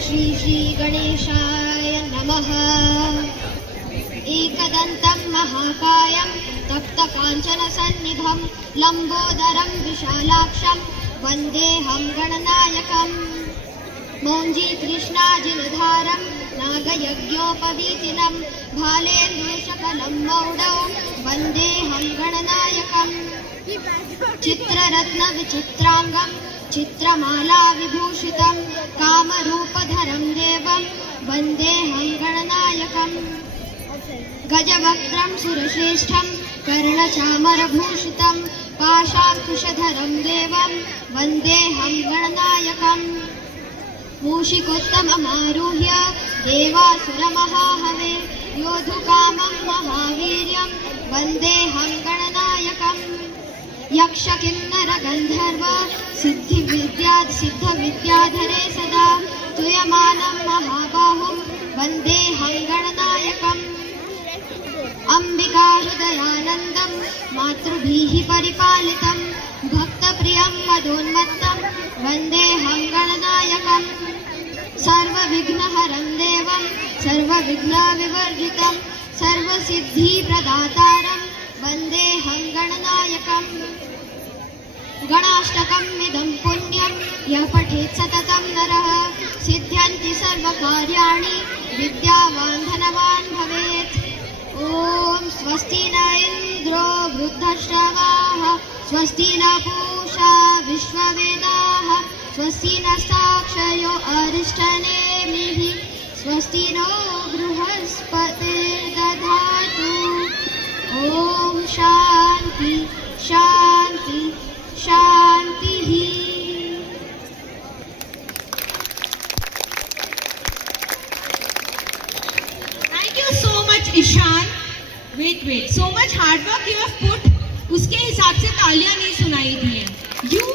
श्री गणेशाय नमः। एकदन्तं महाकायं तप्तकाञ्चनसन्निभं लम्बोदरं विशालाक्षं वन्देऽहं गणनायकम्। मौञ्जीकृष्णाजिनधारं नागयज्ञोपवीतिनं भालेन्दुशकलं मौडौ वन्देऽहं गणनायकम्। चित्ररत्नविचित्राङ्गं चित्रमालाविभूषितं कामरूपधरं देवं वन्देऽहं गणनायकम्। गजवक्त्रं सुरश्रेष्ठं कर्णचामरभूषितं पाशाङ्कुशधरं देवं वन्देऽहं गणनायकम्। मूषिकोत्तममारुह्य देवासुरमहाहवे योद्धुकामं महावीर्यं वन्देऽहं गणनायकम्। यक्षकिन्नरगन्धर्व सिद्धविद्याधरे सदा स्तूयमानं महाबाहुं वन्देऽहं गणनायकम्। अम्बिकाहृदयानन्दं मातृभिः परिपालितं भक्तप्रियं मदोन्मत्तं वन्देऽहं गणनायकम्। सर्वविघ्नहरं देवं सर्वविघ्नविवर्जितं सर्वसिद्धिप्रदातारं वन्देऽहं गणनायकम्। गणाष्टकमिदं पुण्यं यः पठेत् सततं नरः सिद्ध्यन्ति सर्वकार्याणि विद्यावान् धनवान् भवेत्। ॐ स्वस्ति न इन्द्रो वृद्धश्रवाः स्वस्ति न पूषा विश्ववेदाः स्वस्ति नस्ताक्षयो अरिष्टनेमिः स्वस्ति नो बृहस्पतिर्दधातु। ॐ शान्ति शान्ति शान्तिः। Thank you so much, Ishan. Wait. So much hard work you have put. उसके हिसाब से तालियां नहीं सुनाई दी हैं. You